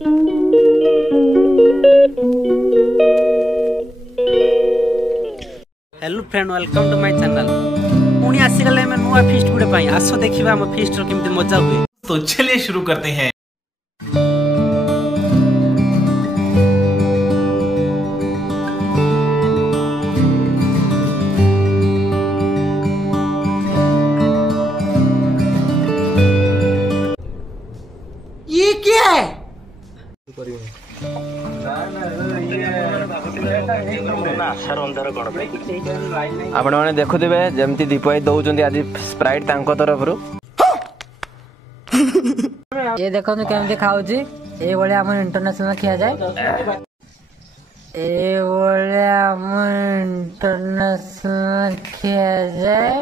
Hello friend, welcome to my channel. पुणी आसीगले में नुआ फीस्ट गुडे पाई आसो देखिबा हम फीस्ट रो केमते मजा हुए। तो चलिए शुरू करते हैं। ये क्या है? आपण माने देखुथिबे जेमती दीपाई दउचंदी आज स्प्राइट तांको तरफ रु ये देखो केमती खाऊची ए बळे हम इंटरनेशनल खिया जाए ए बळे हम इंटरनेशनल खिया जाए।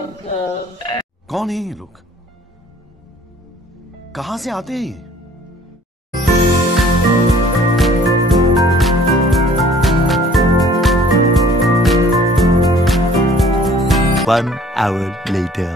कौन है ये लोग, कहां से आते हैं? 1 hour later.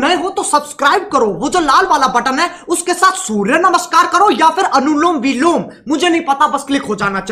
नए हो तो सब्सक्राइब करो, वो जो लाल वाला बटन है उसके साथ सूर्य नमस्कार करो या फिर अनुलोम विलोम, मुझे नहीं पता, बस क्लिक हो जाना चाहिए।